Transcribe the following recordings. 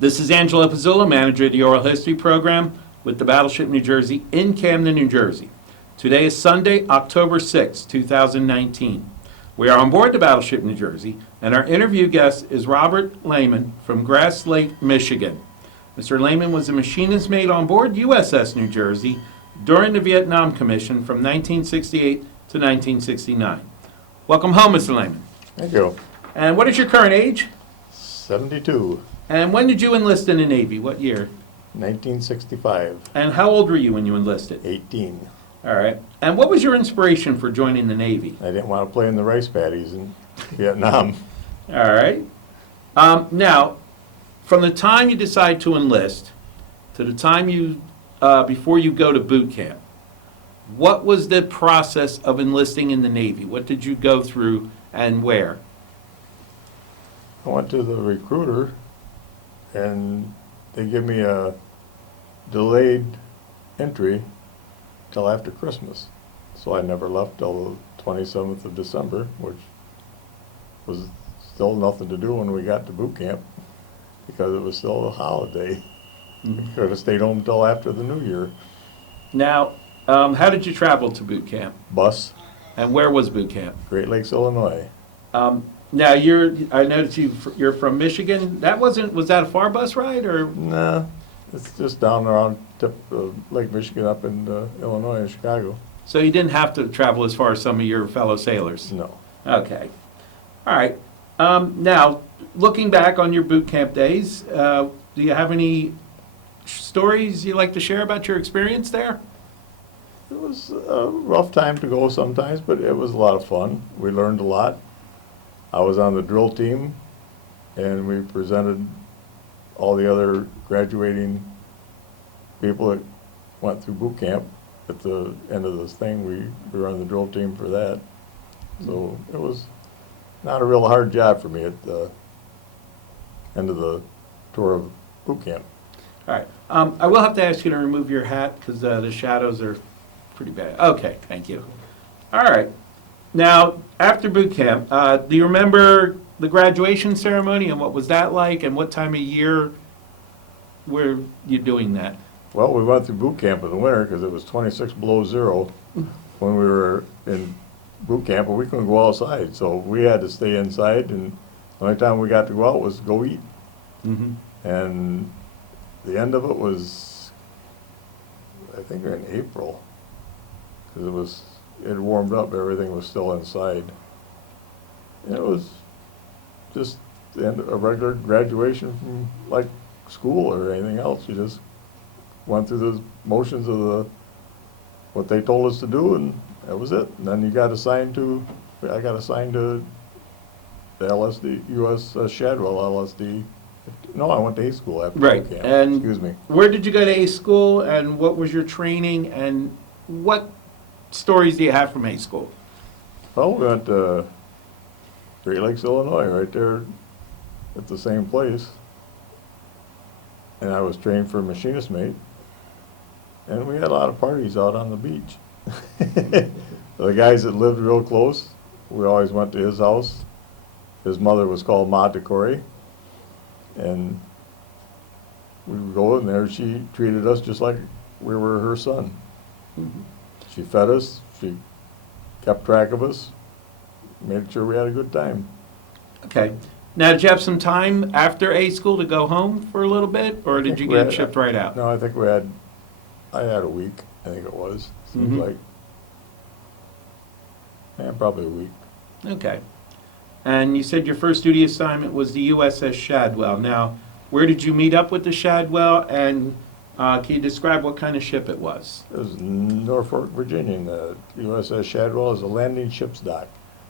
This is Angelo Pizzullo, manager of the Oral History Program with the Battleship New Jersey in Camden, New Jersey. Today is Sunday, October 6, 2019. We are on board the Battleship New Jersey, and our interview guest is Robert Laimon from Grass Lake, Michigan. Mr. Laimon was a machinist mate on board USS New Jersey during the Vietnam Commission from 1968 to 1969. Welcome home, Mr. Laimon. Thank you. And what is your current age? 72, And when did you enlist in the Navy? What year? 1965, And how old were you when you enlisted? 18. All right. And what was your inspiration for joining the Navy? I didn't want to play in the rice paddies in Vietnam. All right. Now, from the time you decide to enlist to the time before you go to boot camp, what was the process of enlisting in the Navy? What did you go through and where? I went to the recruiter and they gave me a delayed entry till after Christmas. So I never left till the 27th of December, which was still nothing to do when we got to boot camp because it was still a holiday. Mhm. Could have stayed home till after the New Year. Now, how did you travel to boot camp? Bus, And where was boot camp? Great Lakes, Illinois. Now, I noticed you're from Michigan. Was that a far bus ride or? Nah, it's just down around tip of Lake Michigan up in Illinois and Chicago. So you didn't have to travel as far as some of your fellow sailors? No. Okay. All right. Now, looking back on your boot camp days, do you have any stories you'd like to share about your experience there? It was a rough time to go sometimes, but it was a lot of fun. We learned a lot. I was on the drill team, and we presented all the other graduating people that went through boot camp. At the end of this thing, we were on the drill team for that. So it was not a real hard job for me at the end of the tour of boot camp. All right. I will have to ask you to remove your hat because the shadows are pretty bad. Okay, thank you. All right. Now, after boot camp, do you remember the graduation ceremony and what was that like and what time of year were you doing that? Well, we went through boot camp in the winter because it was 26 below zero when we were in boot camp, and we couldn't go outside. So we had to stay inside, and the only time we got to go out was to go eat. Mm-hmm. And the end of it was, I think, in April, because it had warmed up, everything was still inside. And it was just the end of a regular graduation from like school or anything else. You just went through the motions of what they told us to do, and that was it. And then I got assigned to the LSD, USS Shadwell LSD. No, I went to A school after Right. boot camp. And Excuse me. where did you go to A school and what was your training and what stories do you have from A school? Well, we went to Great Lakes, Illinois, right there at the same place. And I was trained for machinist mate. And we had a lot of parties out on the beach. The guys that lived real close, we always went to his house. His mother was called Ma DeCory. And we would go in there, she treated us just like we were her son. Mm-hmm. She fed us, she kept track of us, made sure we had a good time. Okay. Now, did you have some time after A school to go home for a little bit, or did you get shipped right out? No, I think I had a week, I think it was. Seems Mhm. like, yeah, probably a week. Okay. And you said your first duty assignment was the USS Shadwell. Now, where did you meet up with the Shadwell, and can you describe what kind of ship it was? It was Norfolk, Virginia, and the USS Shadwell is a landing ship's dock.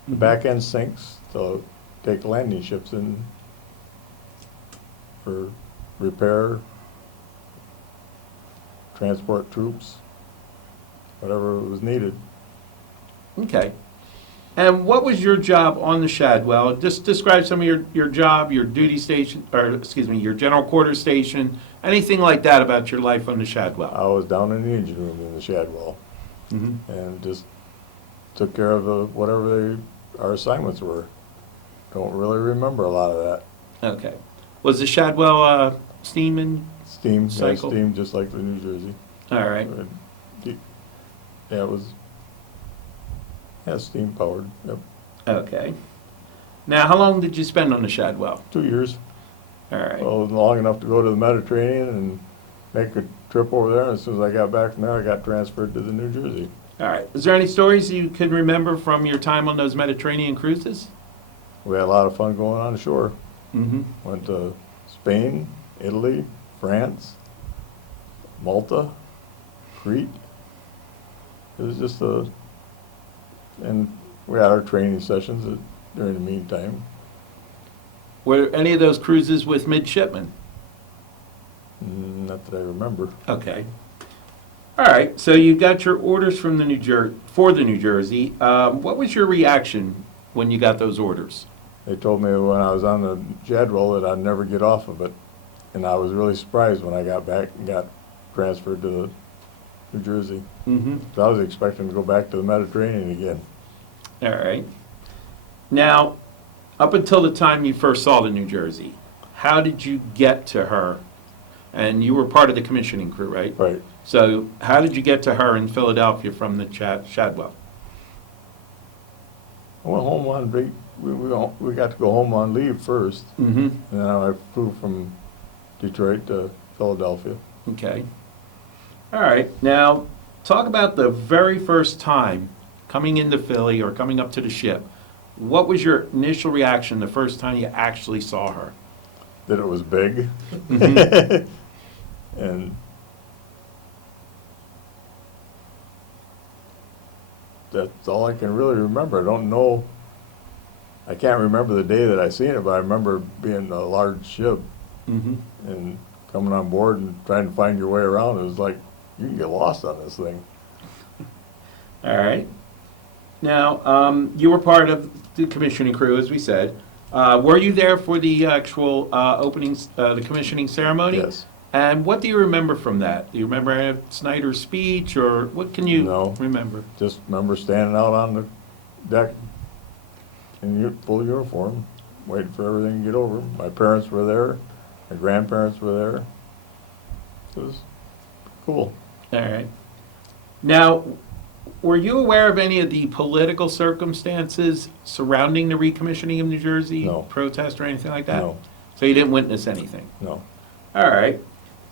The Mhm. back end sinks to take landing ships in for repair, transport troops, whatever was needed. Okay. And what was your job on the Shadwell? Just describe some of your job, your duty station, or excuse me, your general quarters station, anything like that about your life on the Shadwell. I was down in the engine room in the Shadwell Mm-hmm. and just took care of whatever our assignments were. Don't really remember a lot of that. Okay. Was the Shadwell steam and, Steam, yeah, Cycle. steam, just like the New Jersey. all right, Yeah, it was, yeah, steam powered, yep, okay. Now, how long did you spend on the Shadwell? 2 years. All right, Well, long enough to go to the Mediterranean and make a trip over there. As soon as I got back from there, I got transferred to the New Jersey. all right. Is there any stories you can remember from your time on those Mediterranean cruises? We had a lot of fun going on shore. Mm-hmm. Went to Spain, Italy, France, Malta, Crete. It was just and we had our training sessions during the meantime. Were any of those cruises with midshipmen? Not that I remember. Okay. All right, so you got your orders from the for the New Jersey. What was your reaction when you got those orders? They told me when I was on the Jadwell that I'd never get off of it. And I was really surprised when I got back and got transferred to the New Jersey. Mm-hmm. So I was expecting to go back to the Mediterranean again. All right. Now, up until the time you first saw the New Jersey, how did you get to her? And you were part of the commissioning crew, right? Right. So how did you get to her in Philadelphia from the Shadwell? I went home on we got to go home on leave first, Mm-hmm. and then I flew from Detroit to Philadelphia. Okay. All right. Now, talk about the very first time coming into Philly or coming up to the ship. What was your initial reaction the first time you actually saw her? That it was big, Mhm. and that's all I can really remember. I don't know. I can't remember the day that I seen it, but I remember being a large ship Mm-hmm. and coming on board and trying to find your way around. It was like you can get lost on this thing. All right. Now, you were part of the commissioning crew, as we said. Were you there for the actual the commissioning ceremony? Yes. And what do you remember from that? Do you remember Snyder's speech, or what can you No. remember? Just remember standing out on the deck in full uniform, waiting for everything to get over. My parents were there. My grandparents were there. It was cool. All right. Now, were you aware of any of the political circumstances surrounding the recommissioning of New Jersey? No. Protest or anything like that? No, So you didn't witness anything? no. All right.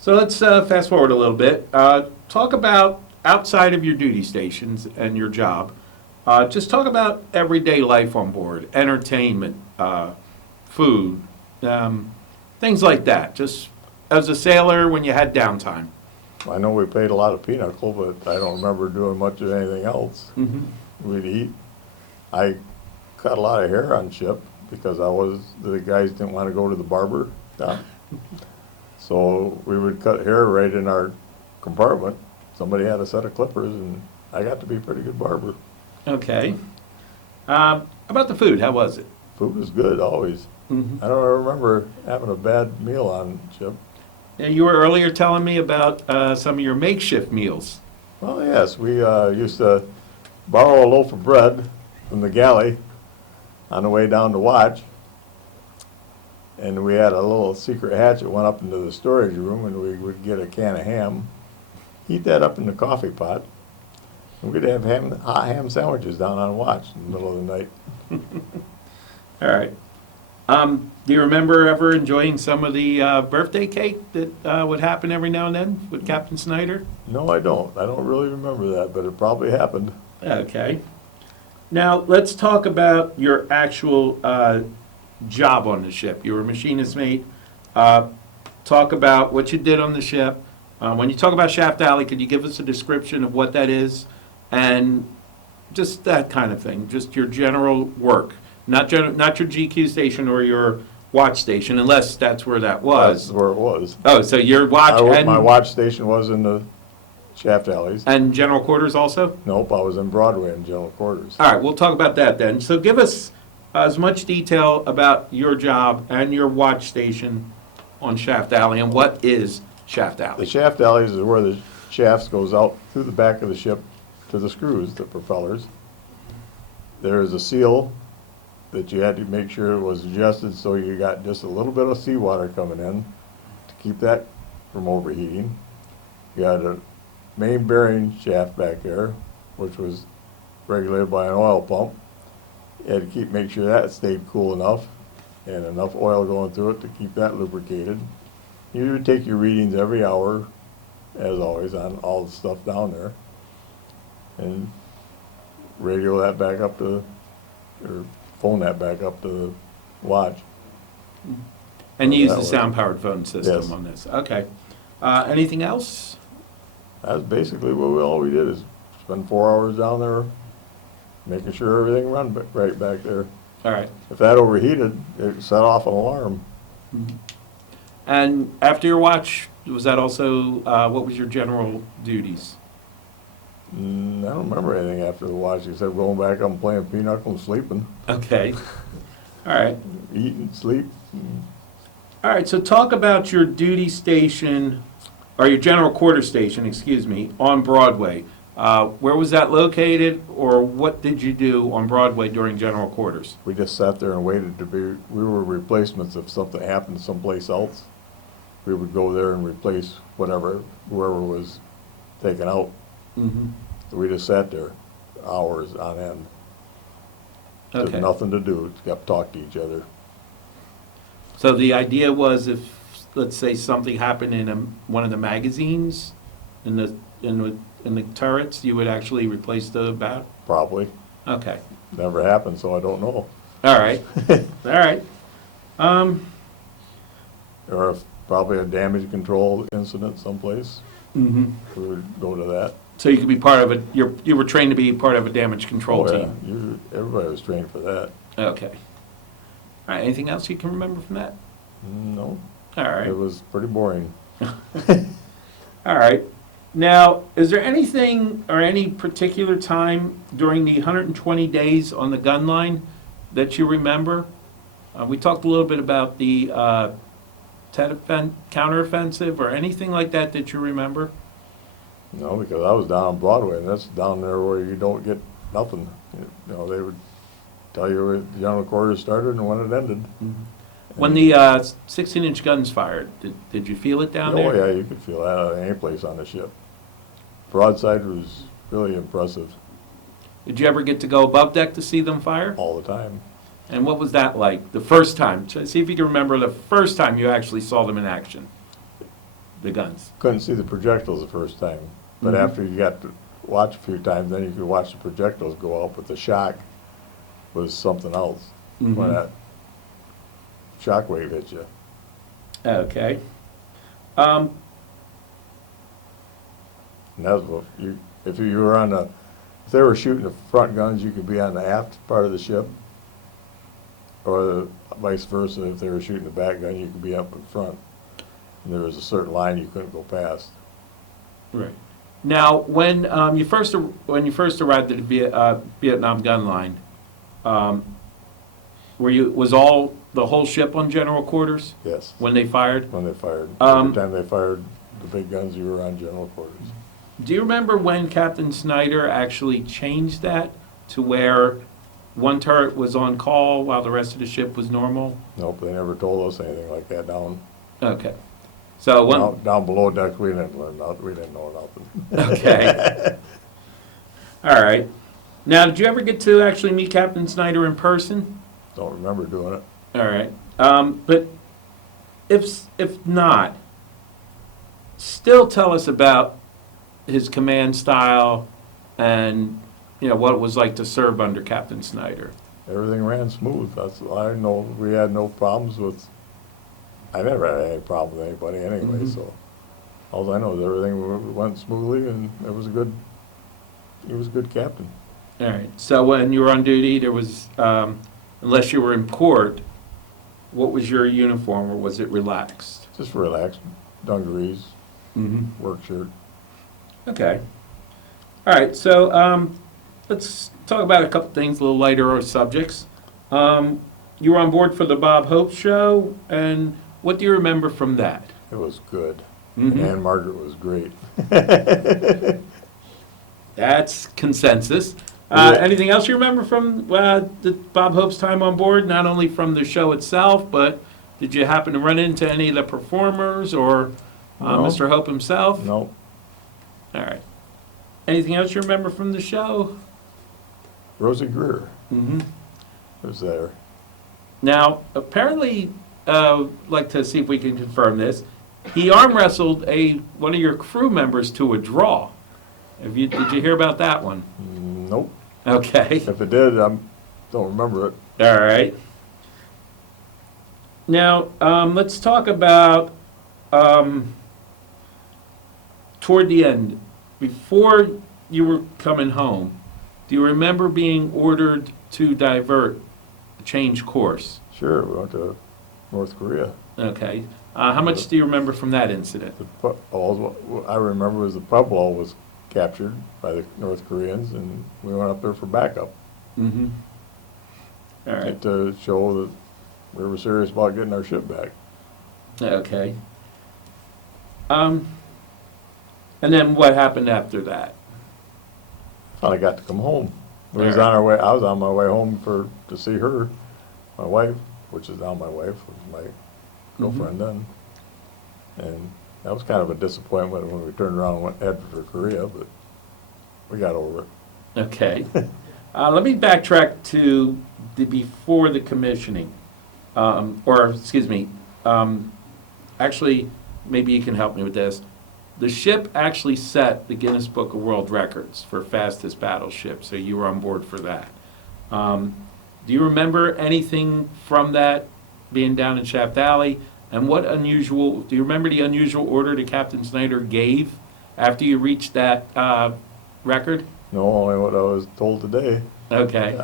So let's fast forward a little bit. Talk about outside of your duty stations and your job. Just talk about everyday life on board, entertainment, food, things like that. Just as a sailor when you had downtime. I know we played a lot of pinochle, but I don't remember doing much of anything else. Mm-hmm. We'd eat. I cut a lot of hair on ship because the guys didn't want to go to the barber shop. So we would cut hair right in our compartment. Somebody had a set of clippers, and I got to be a pretty good barber. Okay. About the food, how was it? Food was good, always. Mm-hmm. I don't remember having a bad meal on ship. Yeah, you were earlier telling me about some of your makeshift meals. Well, yes, we used to borrow a loaf of bread from the galley on the way down to watch. And we had a little secret hatch that went up into the storage room, and we would get a can of ham, heat that up in the coffee pot, and we'd have hot ham sandwiches down on watch in the middle of the night. All right. Do you remember ever enjoying some of the birthday cake that would happen every now and then with Captain Snyder? No, I don't. I don't really remember that, but it probably happened. Okay. Now, let's talk about your actual job on the ship. You were a machinist mate. Talk about what you did on the ship. When you talk about Shaft Alley, could you give us a description of what that is? And just that kind of thing, just your general work. Not your GQ station or your watch station, unless that's where that was. That's where it was. Oh, so your watch My watch station was in the Shaft Alleys. and general quarters also? Nope, I was in Broadway in general quarters. All right, we'll talk about that then. So give us as much detail about your job and your watch station on Shaft Alley, and what is Shaft The Alley? shaft alleys is where the shafts goes out through the back of the ship to the screws, the propellers. There is a seal that you had to make sure it was adjusted so you got just a little bit of seawater coming in to keep that from overheating. You had a main bearing shaft back there, which was regulated by an oil pump. You had to make sure that stayed cool enough and enough oil going through it to keep that lubricated. You would take your readings every hour, as always, on all the stuff down there, and radio that back up to, or phone that back up to the watch. And you use That the was- sound-powered phone system Yes. on this? Okay. Anything else? That's basically all we did is spend 4 hours down there making sure everything run right back there. All right. If that overheated, it set off an alarm. And after your watch, was that also, what was your general duties? I don't remember anything after the watch except going back up and playing pinochle and sleeping, Okay. All right. eating, sleep. All right, so talk about your duty station, or your general quarter station, excuse me, on Broadway. Where was that located, or what did you do on Broadway during general quarters? We just sat there and waited we were replacements if something happened someplace else. We would go there and replace whoever was taken out. Mm-hmm. So we just sat there hours on end. There's Okay. nothing to do, kept talking to each other. So the idea was if, let's say, something happened in one of the magazines, in the turrets, you would actually replace the bat? Probably. Okay. Never happened, so I don't know. All right. All right. Or probably a damage control incident someplace. Mm-hmm. We would go to that. So you could be part of it, you were trained to be part of a damage control Oh, yeah. team? Everybody was trained for that. Okay. All right, anything else you can remember from that? No, All right. it was pretty boring. All right. Now, is there anything or any particular time during the 120 days on the gun line that you remember? We talked a little bit about the counteroffensive or anything like that that you remember? No, because I was down on Broadway, and that's down there where you don't get nothing. You know, they would tell you where the general quarters started and when it ended. When the 16-inch guns fired, did you feel it down there? Oh, yeah, you could feel that any place on the ship. Broadside was really impressive Did you ever get to go above deck to see them fire? all the time. And what was that like, the first time? See if you can remember the first time you actually saw them in action, the guns. Couldn't see the projectiles the first time, but Mhm. after you got to watch a few times, then you could watch the projectiles go up, but the shock was something else when Mhm. that shock wave hit you. Okay. And that's what if you were if they were shooting the front guns, you could be on the aft part of the ship, or the vice versa. If they were shooting the back gun, you could be up in front. And there was a certain line you couldn't go past. Right. Now, when you first arrived at the Vietnam gun line, was the whole ship on general quarters Yes, when they fired? when they fired. Um, Every time they fired the big guns, you were on general quarters. Do you remember when Captain Snyder actually changed that to where one turret was on call while the rest of the ship was normal? Nope, they never told us anything like that down. Okay. So Down below deck, we didn't learn nothing. We didn't know nothing. Okay. All right. Now, did you ever get to actually meet Captain Snyder in person? Don't remember doing it. All right. But if not, still tell us about his command style and, what it was like to serve under Captain Snyder. Everything ran smooth. That's I know. We had no problems with. I never had any problem with anybody anyway. Mhm. So all I know is everything went smoothly, and it was a good. He was a good captain. All right. So when you were on duty, there was, unless you were in port, what was your uniform, or was it relaxed? Just relaxed, dungarees, Mm-hmm. work shirt. Okay. All right. So let's talk about a couple things, a little lighter subjects. You were on board for the Bob Hope show, and what do you remember from that? It was good. Mhm. And Margaret was great. That's consensus. Yeah. Anything else you remember from the Bob Hope's time on board? Not only from the show itself, but Did you happen to run into any of the performers or No. Mr. Hope himself? No, All right. Anything else you remember from the show? Rosie Greer Mm-hmm. was there. Now, apparently, like to see if we can confirm this, he arm wrestled one of your crew members to a draw. Did you hear about that one? Nope. Okay. If it did, I don't remember it. All right. Now, let's talk about toward the end, before you were coming home. Do you remember being ordered to change course? Sure, we went to North Korea. Okay. How much do you remember from that incident? All I remember was the Pueblo was captured by the North Koreans, and we went up there for backup. Mm-hmm. All right. To show that we were serious about getting our ship back. Okay. And then what happened after that? Finally got to come home. We was All right. on our way. I was on my way home to see her, my wife, which is now my wife, was my girlfriend then. And that was kind of a disappointment when we turned around and went headed for Korea, but we got over it. Okay. Let me backtrack to before the commissioning. Actually, maybe you can help me with this. The ship actually set the Guinness Book of World Records for fastest battleship, so you were on board for that. Do you remember anything from that being down in Shaft Alley? And do you remember the unusual order that Captain Snyder gave after you reached that record? No, only what I was told today. Okay.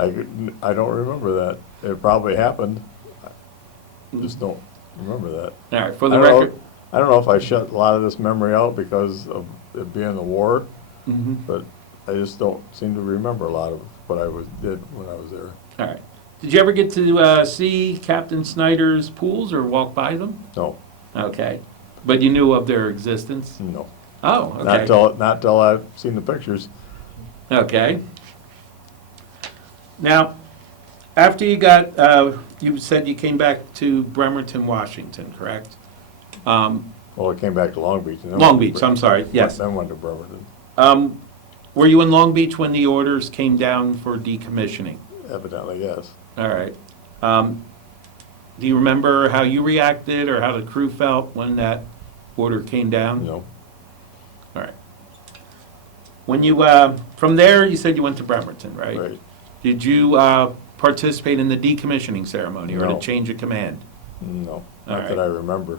I don't remember that. It probably happened. I just don't remember that. All right, for the I don't know- record. I don't know if I shut a lot of this memory out because of it being the war, Mhm. but I just don't seem to remember a lot of what I did when I was there. All right. Did you ever get to see Captain Snyder's pools or walk by them? No, Okay. But you knew of their existence? no. Oh, Not okay. till I've seen the pictures. Okay. Now, after you said you came back to Bremerton, Washington, correct? Well, I came back to Long Beach. And then Long went to Beach, I'm sorry, yes. Then went to Bremerton. Were you in Long Beach when the orders came down for decommissioning? Evidently, yes. All right. Do you remember how you reacted or how the crew felt when that order came down? No, All right. When you, from there, you said you went to Bremerton, right? right. Did you participate in the decommissioning ceremony or the No. change of command? No, All not right. that I remember.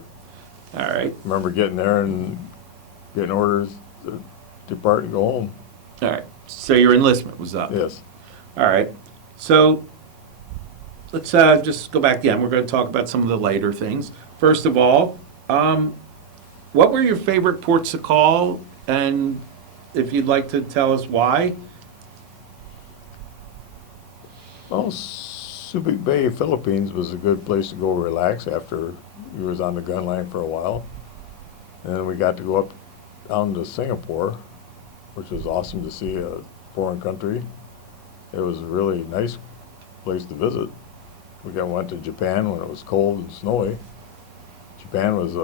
All right. Remember getting there and getting orders to depart and go home. All right. So your enlistment was up? Yes. All right. So let's just go back again. We're going to talk about some of the later things. First of all, what were your favorite ports to call? And if you'd like to tell us why? Well, Subic Bay, Philippines was a good place to go relax after you was on the gun line for a while. And then we got to go up down to Singapore, which was awesome to see a foreign country. It was a really nice place to visit. Went to Japan when it was cold and snowy. Japan was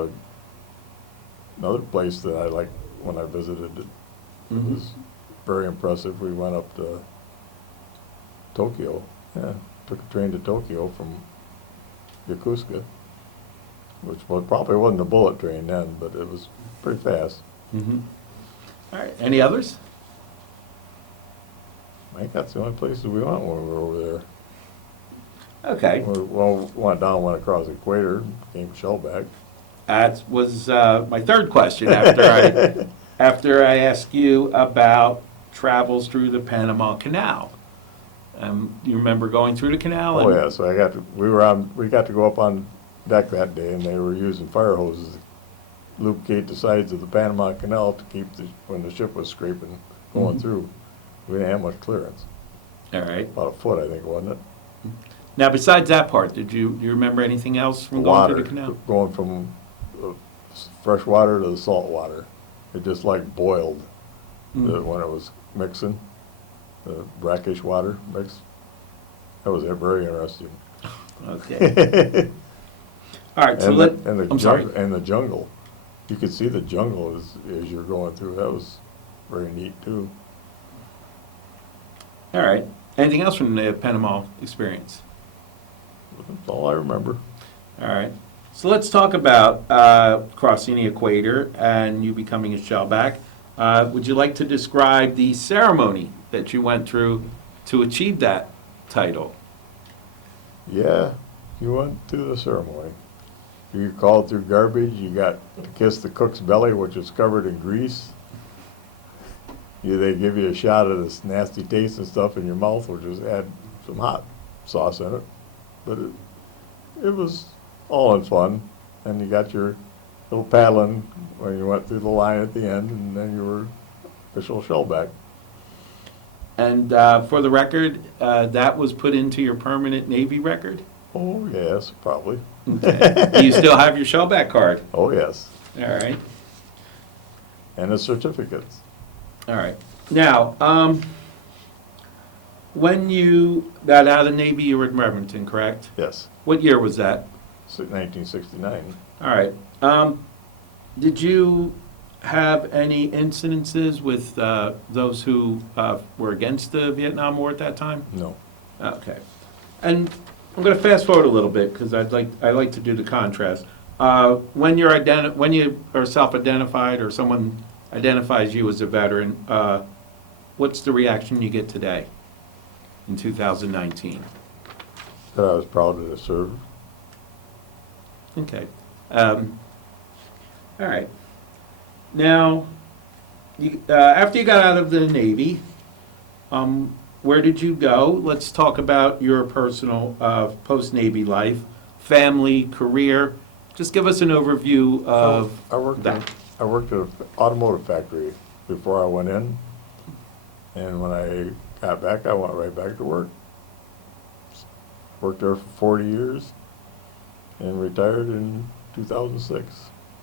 another place that I liked when I visited. It Mhm. was very impressive. We went up to Tokyo. Yeah, took a train to Tokyo from Yokosuka, which probably wasn't a bullet train then, but it was pretty fast. Mm-hmm. All right. Any others? I think that's the only places we went when we were over there. Okay. We went down, went across the equator, came shellback. That was my third question after I asked you about travels through the Panama Canal. You remember going through the canal? Oh yeah, so we got to go up on deck that day, and they were using fire hoses to lubricate the sides of the Panama Canal to keep when the ship was scraping going Mhm. through. We didn't have much clearance. All right. About a foot, I think, wasn't it? Now, besides that part, do you remember anything else from going through the canal? Going from fresh water to the salt water. It just like boiled when it was mixing, the brackish water mix. That was very interesting. Okay. All right, so And let, the, and the I'm sorry. jungle, and the jungle. You could see the jungle as you're going through. That was very neat too. All right. Anything else from the Panama experience? That's all I remember. All right. So let's talk about crossing the equator and you becoming a shellback. Would you like to describe the ceremony that you went through to achieve that title? Yeah, you went to the ceremony. You called through garbage. You got to kiss the cook's belly, which is covered in grease. They give you a shot of this nasty taste and stuff in your mouth, or just add some hot sauce in it. But it was all in fun. And you got your little paddling when you went through the line at the end, and then you were official shellback. And for the record, that was put into your permanent Navy record? Oh, yes, probably. Okay. Do you still have your shellback card? Oh, yes. All right. And the certificates. All right. Now, when you got out of the Navy, you were in Bremerton, correct? Yes, What year was that? 1969. All right. Did you have any incidences with those who were against the Vietnam War at that time? No. Okay. And I'm going to fast forward a little bit because I like to do the contrast. When you are self-identified or someone identifies you as a veteran, what's the reaction you get today in 2019? That I was proud to have served. Okay. All right. Now, after you got out of the Navy, where did you go? Let's talk about your personal post-Navy life, family, career. Just give us an overview of I worked that. I worked at an automotive factory before I went in, and when I got back, I went right back to work. Worked there for 40 years, and retired in 2006.